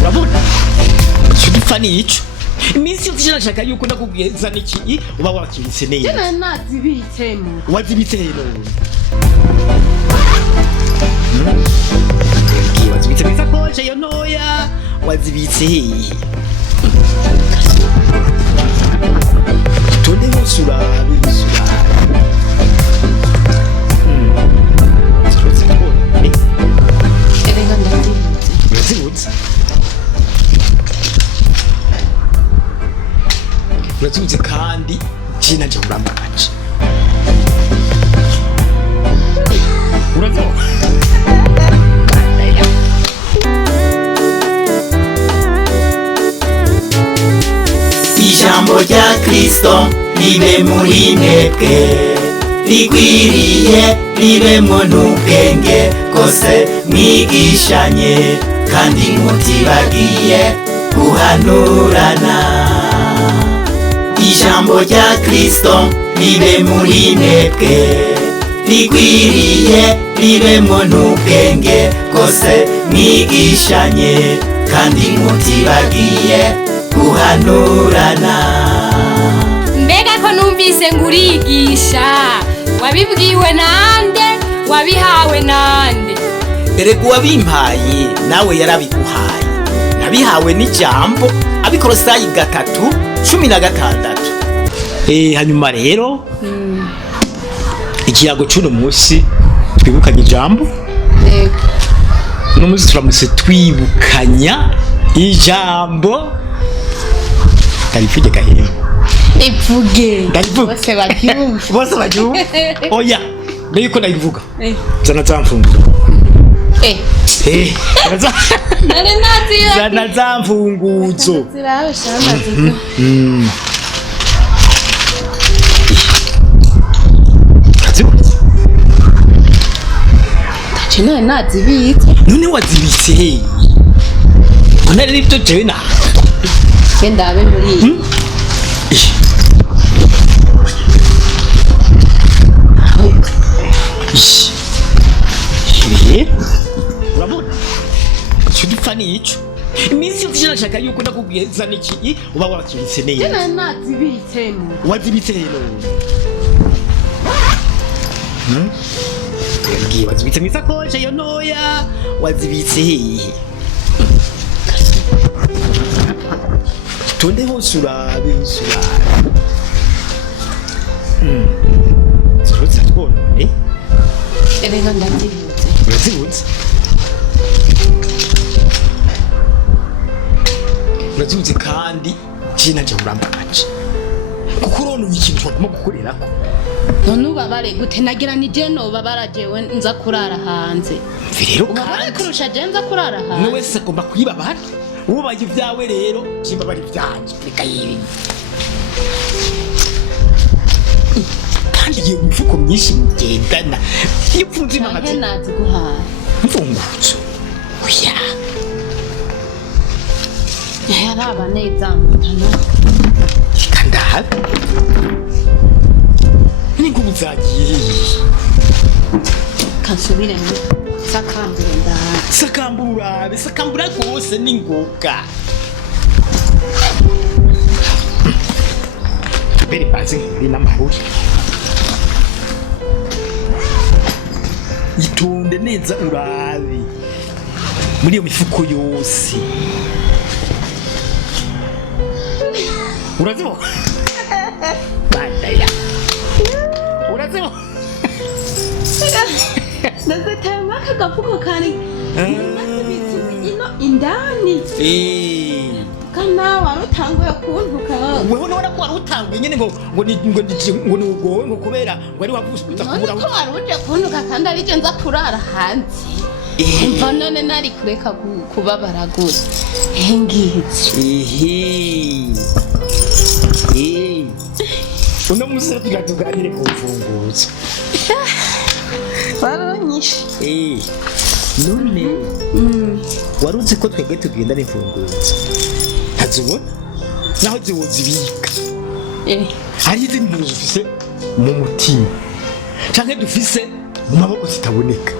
urabona cyudupfa nico iminsi yose nashaka yuko ndakubwiza niki uba wakibitse neza cyane nazibitsemo wazibitse hero wazibitse bisa koje yo noya wazibitse hehe tonde hosura bisura urazibutse kandi kina nje urambanje urazoba ijambo rya Kristo ribe muri mwebwe rigwiriye ribemwo n'ubwenge bwose mwigishanye kandi mutibagiye guhanurana ijambo rya Kristo ribe muri mwebwe rigwiriye ribemwo n'ubwenge bwose mwigishanye kandi mutibagiye guhanurana. Mbega ko numvise ngurigisha wabibwiwe nande wabihawe nande? Erega wabimpaye nawe yarabiguhaye nabihawe n'ijambo abikorosayi 3:16. Hanyuma rero ikiyago cy'uno munsi twibukanye ijambo uno munsi turamutse twibukanya ijambo Kalifuje kahema. Ivuge. Bose babyumva. Bose babyumva. Oya. Mbiko ndayivuga. Zana zamfunguzo. Nare nazi. Zana zamfunguzo. Ziraho shamaze. Kazibuze. Chino nazibitse. None wazibitse. Ona rito tena. Kenda abe muri urabona cyudupfa nico iminsi yose nashaka yuko ndakubwiza niki uba wakibitse neza cyane nazibitsemo wazibitse hero wazibitse misa koje yo noya wazibitse hehe tonde hosura bisura Zirutse twone Erega ndazibutse urazibutse urazibutse kandi kina nje urambanje kuko urona ikintu twagomba gukorerako none ubabare gute nagira ni je no babara jewe nza kurara hanze rero ubabare kurusha je nza kurara hanze no wese agomba kwibabara ubaye ibyawe rero kimba bari byanje reka yibi kandi iyo mifuko myinshi mugendana iyo pfunze namaze nazi guha mfunguzo oya yaraba neza mutana kanda ni ngubuzagiye kansubire mu sakambura sakambura sakambura rwose ni ngoga beri bazi nkiri n'amahuri itonde neza urabe muri iyo mifuko yose urazibo bandaya urazibo Nazitema kagafuko kani ino indani kana warutanguye kuntuka wewe nora ko warutanguye nyene ngo nugowe ngo kubera wari wavusubiza kubura ko waruje kuntuka kandi arije nza kurara hanze mva none nari kureka kubabara gute ngizi uno musore tuganire ku mfunguzo baronyishe none waruzi ko twebwe tugenda n'imfunguzo ntazibona naho ziwozibika hari izindi mfunguzo ufise mu mutima canke dufise mu maboko zitaboneka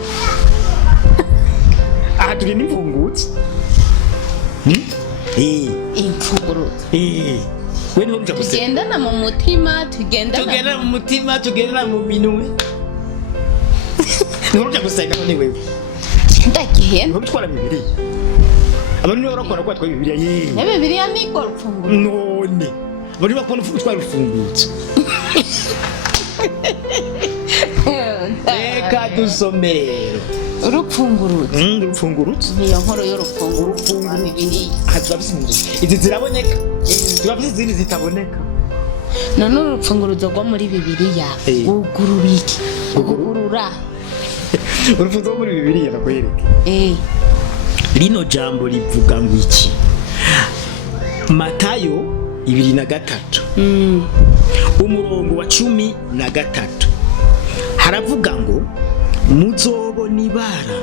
aha turi n'imfunguzo impfunguzo we niho uja gusenga tugendana mu mutima tugendana mu mutima tugendana mu minwe niho uja gusenga none wewe ndagihenda niho bitwara Bibiliya abantu niho barakora ko twari Bibiliya ne Bibiliya ni ko rufunguzo none bari bakona twari rufunguzo reka dusomero urupfunguruzo niyo nkoro y'urupfunguruzo Bibiliya turabisimuze izi ziraboneka turabisize izindi zitaboneka none urupfunguruzo rwo muri Bibiliya ugurura iki ugurura urufunguzo rwo muri Bibiliya nakwereke rino jambo rivuga ngo iki Matayo 23 umurongo wa 13 haravuga ngo muzobona ibara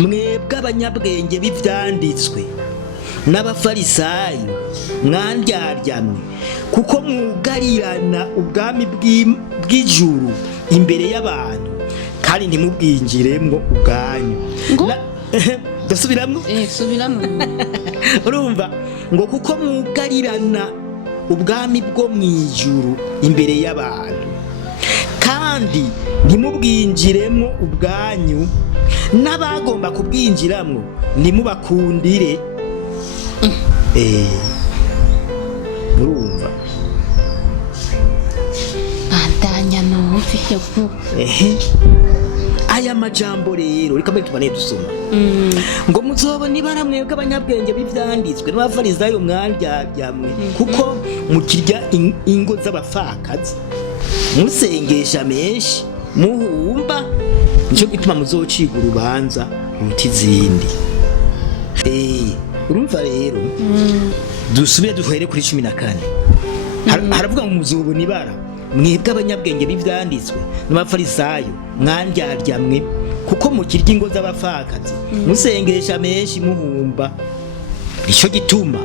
mwebwe abanyabwenge b'ivyanditswe n'abafarisayo mwandyaryanwe kuko mwugarirana ubwami bw'ijuru imbere y'abantu kandi ntimubwinjiremwo ubwanyu dasubiramwo urumva ngo kuko mwugarirana ubwami bwo mwijuru imbere y'abantu kandi ntimubwinjiremwo ubwanyu n'abagomba kubwinjiramwo ntimubakundire urumva bandanya numve aya majambo rero reka mbere tubane dusoma ngo muzobona ibara mwebwe abanyabwenge b'ivyanditswe n'abafarisayo mwandyaryanwe kuko mukirya ingo z'abapfakazi musengesha menshi muhumba nico gituma muzociga urubanza ruta izindi urumva rero dusubire duhere kuri 14 haravuga ngo muzobona ibara mwebwe abanyabwenge b'ivyanditswe n'abafarisayo mwandyaryanwe kuko mukirya ingo z'abapfakazi musengesha menshi muhumba nico gituma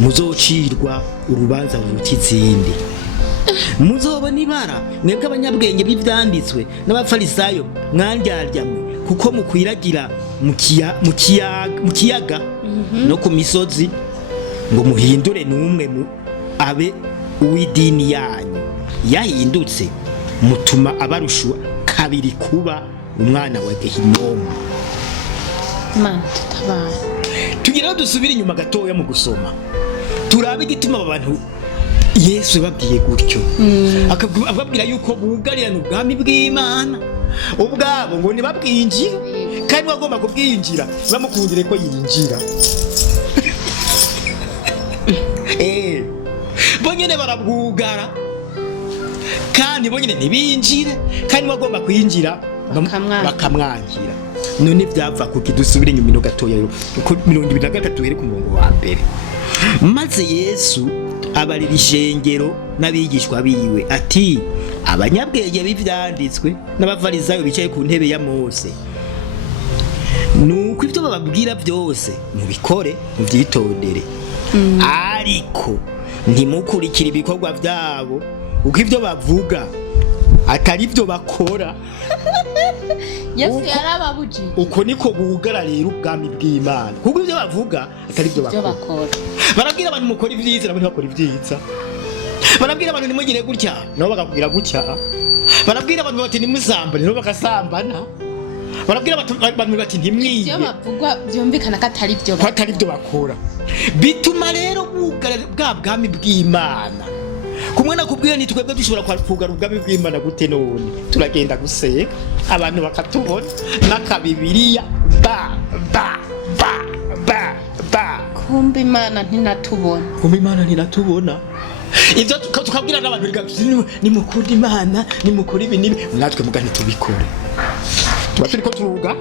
muzocirwa urubanza ruta izindi muzobona ibara mwebwe abanyabwenge b'ivyanditswe n'abafarisayo mwandyaryanwe kuko mukwiragira mu kiyaga no ku misozi ngo muhindure n'umwe mu abe uw'idini yanyu yahindutse mutuma abarushwa kabiri kuba umwana wa Gehinomu Mana tutabara tugira dusubira inyuma gatoya mu gusoma turabe igituma abantu Yesu babwiye gutyo akababwira yuko bugarirana ubwami bw'Imana ubwabo ngo nibabwinjira kandi bagomba kubwinjira bamukundire ko yinjira bonyene barabwugara kandi bonyene ntibinjire kandi bagomba kwinjira bakamwangira none byapfa kuki dusubire inyuma ino gatoya uko 23 here ku murongo wa mbere maze Yesu abarira ishengero n'abigishwa biwe ati abanyabwenge b'ivyanditswe n'abafarisayo bicaye ku ntebe ya Mose nuko ivyo bababwira byose mubikore muvyitondere ariko ntimukurikira ibikorwa byabo uko ivyo bavuga atari byo bakora Yesu yarababuje uko niko bugararira ubwami bw'Imana kuko ivyo bavuga atari byo bakora barabwira abantu mukora ivyiza nabo bakora ivyiza barabwira abantu nimugire gutya nabo bakabwira gutya barabwira abantu bati nimusambane nabo bakasambana barabwira abantu bati ntimwiye ivyo bavuga byumvikana ko atari byo bakora bituma rero bugararira bwa bwami bw'Imana kumwe nakubwira ni twebwe dushobora kwakugara ubwami bw'Imana gute none turagenda guseka abantu bakatubona n'akabibiriya ba kumbe Imana ntinatubona ivyo tukabwira n'abantu ni mukunda Imana ni mukuri ibi nibi natwe mugani tubikore tuba turiko turuga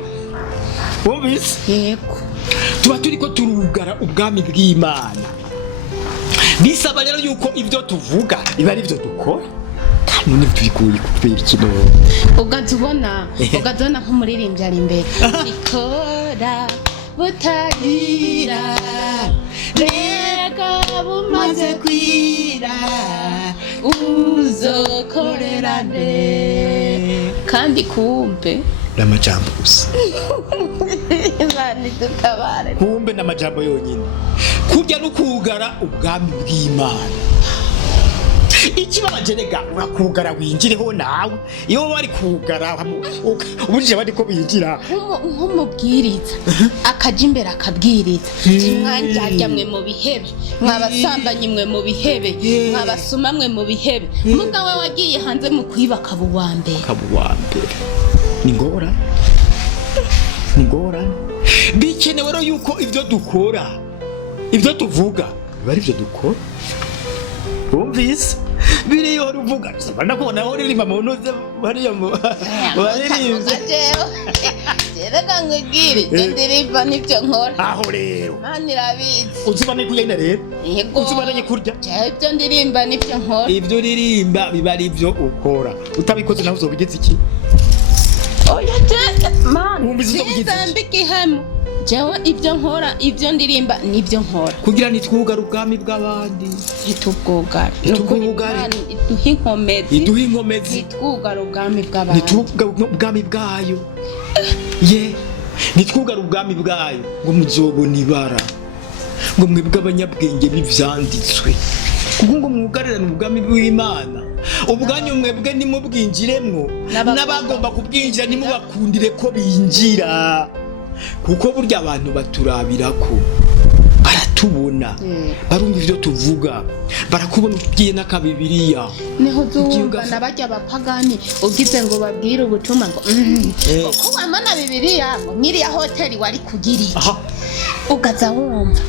wumvise yego tuba turiko turugara ubwami bw'Imana bisaba rero yuko ivyo tuvuga biba ari byo dukora kandi none tubikuye kubera ikino ugazubona nk'umuririmbyi ari imbere ikora butagira reka bumaze kwira uzokorerane kandi kumbe n'amajambo gusa Imana idutabare. kumbe n'amajambo yonyine kurya no kugara ubwami bw'Imana. Ikibabaje rega urakugara winjireho nawe iyo bari kugara ubuje bari ko binjira nk'umubwiriza akaja imbere akabwiriza mwanjya mwe mu bihebe mwabasambanye mwe mu bihebe mwabasuma mwe mu bihebe mugawe wagiye hanze mu kwiba kabuwambere ni ngora bikenewe rero yuko ibyo dukora ibyo tuvuga bari byo dukora umvise biriyo ruvuga sabana ko naho ririmba mu ntuze bariya mu baririmba reka ngugire ndirimba nibyo nkora aho rero Imana irabizi uzibane kugenda rero yego uzibane kurya ibyo ndirimba nibyo nkora ibyo ririmba biba ari byo ukora utabikoze naho uzobigeze iki oya je man umbizo zambiki hamo jewe ibyo nkora ibyo ndirimba nibyo nkora kugira nitwugara ubwami bw'abandi itubwugara iduha inkomezi nitwugara ubwami bw'abandi ubwami bwayo nitwugara ubwami bwayo ngo muzobona ibara ngo mwebwe abanyabwenge b'ivyanditswe kuko ngo mwugarirane ubwami bw'Imana ubwanyu mwebwe nimubwinjiremwo n'abagomba kubwinjira nimubakundire ko binjira kuko burya abantu baturabira ko baratubona barumva ivyo tuvuga barakubona ugiye n'akabibiriya niho zumva nabajya abapagani ugize ngo babwire ubutumwa ngo ko wamana bibiriya ngo nyiriya hoteli wari kugirira ugaza wumva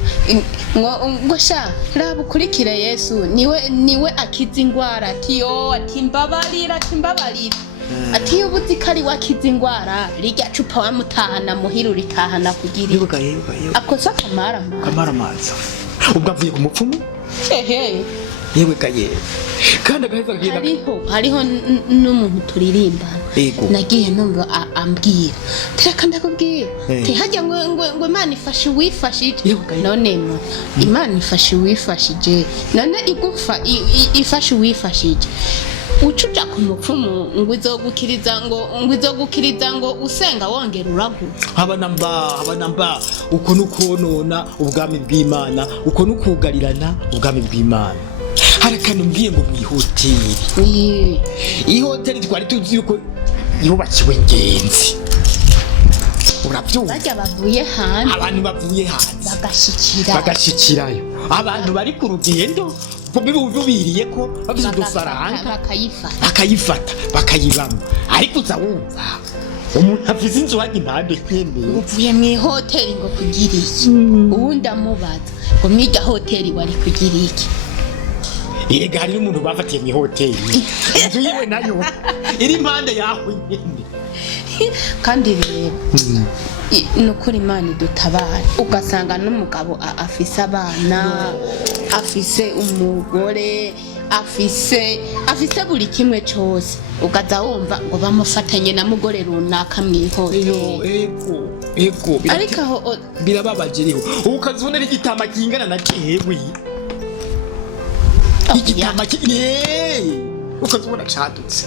ngo sha raba ukurikire Yesu niwe akiza ingwara ati mbabarira ati ubuzi kari wakiza ingwara rijya cupa wamutahana muhira uritahana kugirira akosa kamara amazi ubwo avuye ku mupfumu yewe kaye kandi agaheza kagenda hariho n'umuntu turirimba nagiye numva ambwira tereka ndakubwira hajya ngo Imana ifashe uwifashije none Imana ifashe uwifashije none igufa ifashe uwifashije ucuja ku mupfumu ngo izogukiriza ngo usenga wongera uragu habanamba uko nukonona ubwami bw'Imana uko nukugarirana ubwami bw'Imana harakana mbwiye ngo mwihoteli iyi hoteli twari tuzi yuko yubakiwe ingenzi urabyumva bajya bavuye hanze abantu bavuye hanze bagashikirayo abantu bari ku rugendo bibiriye ko bafite udufaranga bakayifata bakayibamo ariko uza wumva umuntu afite inzu hajya impande nyene uvuye mu hoteli ngo kugira iki uwundi amubaza ngo mwirya hoteli wari kugira iki yega hari n'umuntu bafatiye mu hoteli inzu yiwe nayo iri impande yaho nyene kandi rero nukuri Imana idutabare ugasanga n'umugabo afise abana afise umugore afise buri kimwe cyose ugaza wumva ngo bamufatanye na mugore runaka mwihoteli ego ariko aho birababajiriho ukazibonera igitama kingana na jewe igitama ukazibona cadutse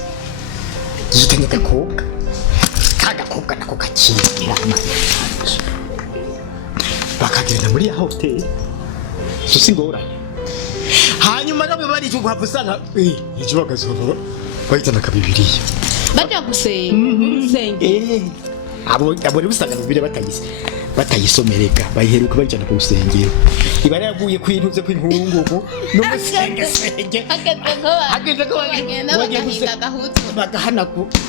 gitanye gakobwa kagakobwa nako gakingira bakagenda muri ya hoteli susi ngorane hanyuma nabo bari cyo guhava usanga icyo bagasoba bahitana kabibiriya bajya gusenga abo usanga bibiri batayisomereka bayiheruka bajyana ku rusengero ibara yaguye kwintuze kw'inkungugu no musenge hageze ko bagahinga gahutu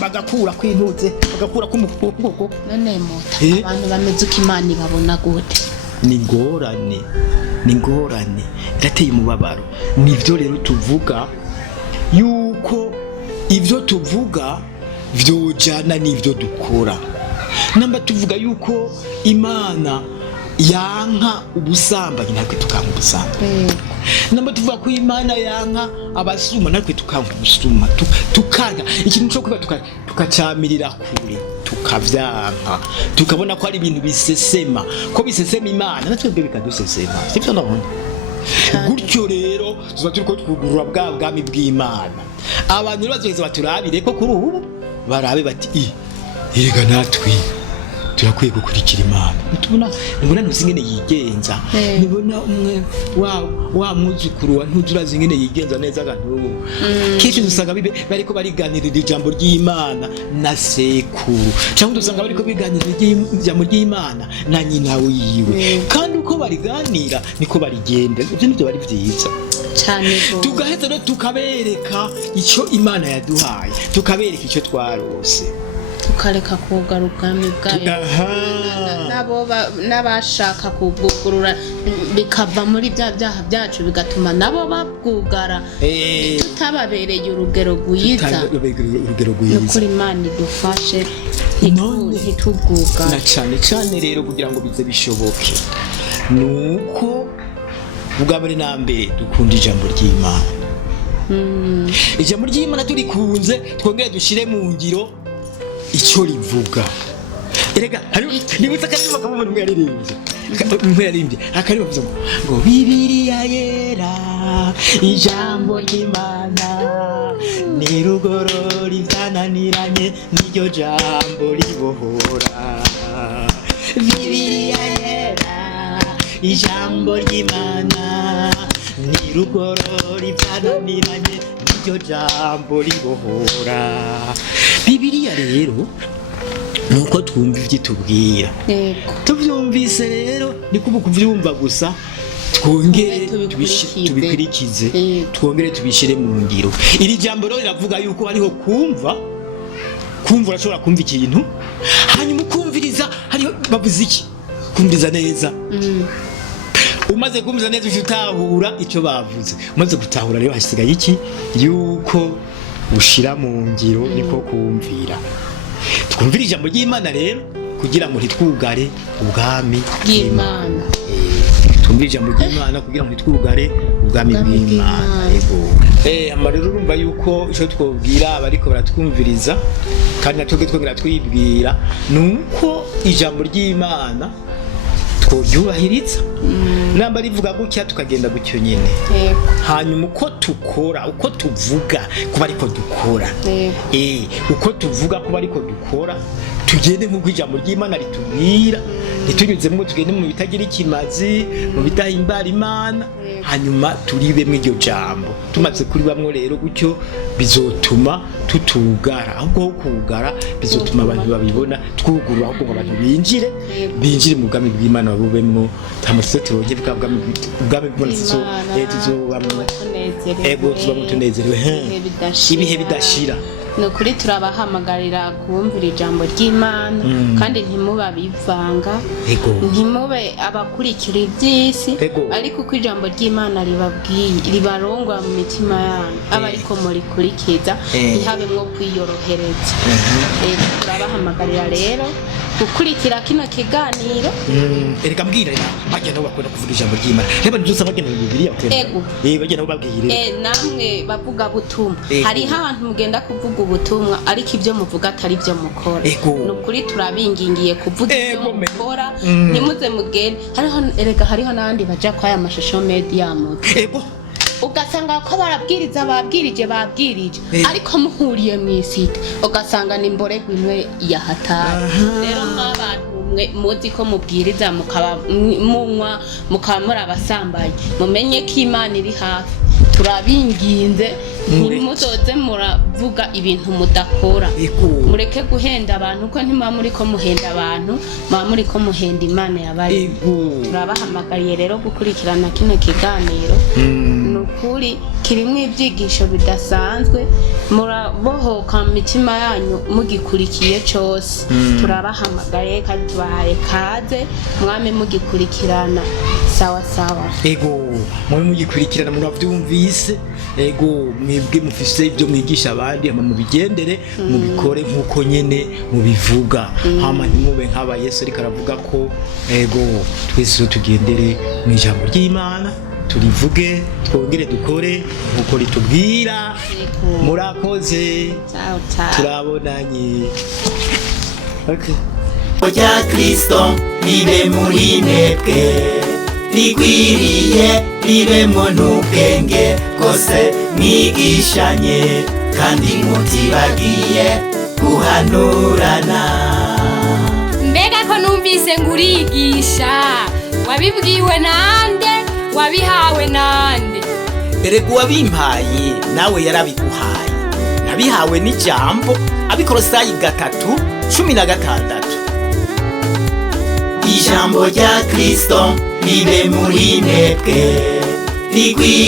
bagakura kw'intuze bagakura k'umukungugu none mota abantu bameze uko Imana ibabona gute ni ingorane irateye umubabaro nivyo rero tuvuga yuko ivyo tuvuga vyojana n'ivyo dukora namba tuvuga yuko Imana yanka ubusambanyi natwe tukanka ubusambanyi namba tuvuga ko Imana yanka abasuma natwe tukanka ubusuma tukanga ikintu cyo kuba tukacamirira kure tukavyanka tukabona ko ari ibintu bisesema ko bisesema Imana natwe bwe bikadusesema sivyo ndabona gutyo rero tuba turiko twugurura bwa bwami bw'Imana abantu bazoheza baturabire ko kuri ubu barabe bati erega natwe turakwiye gukurikira Imana. Nibona ntuzingene yigenza. Nibona umwe wa muzukuru wa ntuzurazi ingene yigenza neza gantu. Kishi dusanga bariko bariganirira ijambo ry'Imana na sekuru. Cyangwa dusanga bariko biganirira ijambo ry'Imana na nyina wiwe. Kandi uko bariganira niko barigenda. Ibyo nibyo bari vyiza. Cyane tugaheza no tukabereka icyo Imana yaduhaye, tukabereka icyo twarose, tukareka kugaruka mibwayo nabo nabashaka kubugurura bikava muri byaha byacu bigatuma nabo babwugara tutababereye urugero rwiza. Nukuri Imana idufashe ntitubwuga na cyane rero kugira ngo bize bishoboke nuko ubwabere nambe dukunda ijambo ry'Imana. Ijambo ry'Imana turikunze twongere dushire mu ngiro icyo rivuga. Erega nibutsa kandi bakabona umwe yaririmbye akari bavuze ngo Bibiliya yera ijambo ry'Imana ni rugorora ibyananiranye niryo jambo ribohora. Bibiliya yera ijambo ry'Imana ni rugorora ibyananiranye niryo jambo ribohora. Bibiliya rero nuko twumva ivyo tubwira. Tuvyumvise rero niko kuvyumva gusa twongere tubikurikize, twongere tubishire mu ngiro. Iri jambo rero riravuga yuko hariho kumva urashobora kumva ikintu hanyuma ukumviriza. Hariho bavuze iki? Kumviriza neza. Umaze kumviriza neza utahura icyo bavuze. Umaze gutahura rero hasigaye iki? Yuko ushira mu ngiro niko kumvira. Twumvira ijambo ry'Imana rero kugira ngo ntitwugare ubwami bw'Imana. Twumvira ijambo ry'Imana kugira ngo ntitwugare ubwami bw'Imana. Yego. Amarero urumva yuko icyo twobwira abariko baratwumviriza kandi natwe twongera twibwira nuko ijambo ry'Imana tworyubahiriza. Namba rivuga gutya tukagenda gutyo nyene. Hanyuma uko tukora, uko tuvuga kuba ariko dukora. Uko tuvuga kuba ariko dukora tugende nk'uko ijambo ry'Imana ritubwira. Ntitunyuzemo tugende mu bitagira ikimazi, mu bidahimbara Imana. Hanyuma turibe mw'iryo jambo. Tumaze kuri bamwe rero gutyo bizotuma tutugara. Ahubwo kugara bizotuma abantu babibona twugurura ahubwo abantu binjire mu bwami bw'Imana babubemwo. Tamusete roje bw'abwami bw'Imana tuzobamwe. Ego tuzobamwe tunezerewe ibihe bidashira. Nukuri turabahamagarira kumvira ijambo ry'Imana kandi ntimubabivanga, ntimube abakurikira iby'isi, ariko uko ijambo ry'Imana ribabwiye ribarongwa mu mitima yanyu aba ariko murikurikiza ntihabemwo kwiyorohereza. Turabahamagarira rero gukurikira kino kiganiro. Erega mbwira bagenda bakunda kuvuga ijambo ry'Imana. Reba dusa bagenda mu Bibiliya bagenda babwire. Namwe bavuga butumwa hariho abantu mugenda kuvuga ubutumwa ariko ibyo muvuga atari byo mukora. Nukuri turabingingiye kuvuga ibyo mukora ntimuze mugende. Hariho n'abandi baja kwa aya mashusho media muto. Ugasanga ko barabwiriza babwirije ariko muhuriye mw'isite ugasanga ni mborego imwe yahatara. Rero mw'abantu muzi ko mubwiriza mukaba munywa mukaba muri abasambanyi mumenye ko Imana iri hafi. Turabinginze ntimuzoze muravuga ibintu mudakora. Mureke guhenda abantu ko ntimwa muri ko muhenda abantu, mwa muri ko muhenda Imana yabari. Turabahamagariye rero gukurikirana kino kiganiro. Nukuri kirimo ibyigisho bidasanzwe, murabohoka mu mitima yanyu mugikurikiye cyose. Turabahamagaye kandi tubahaye kaze mwame mugikurikirana. Sawa mwe mugikurikirana muravyumvise. Mwebwe mufise ibyo mwigisha abandi hama mubigendere mubikore nkuko nyene mubivuga. Hama ntimube nk'aba Yesu ariko aravuga ko twese tugendere mu ijambo ry'Imana turivuge twongere dukore nkuko ritubwira. Murakoze. Turabonanye. Oya Kristo nibe muri mwebwe rigwiriye ribemwo n'ubwenge bwose mwigishanye kandi mutibagiye guhanurana. Mbega ko numvise ngurigisha wabibwiwe nande wabihawe nande erega uwabimpaye nawe yarabiguhaye nabihawe n'ijambo abikorosayi 3:16 ijambo rya Kristo ribe muri mwebwe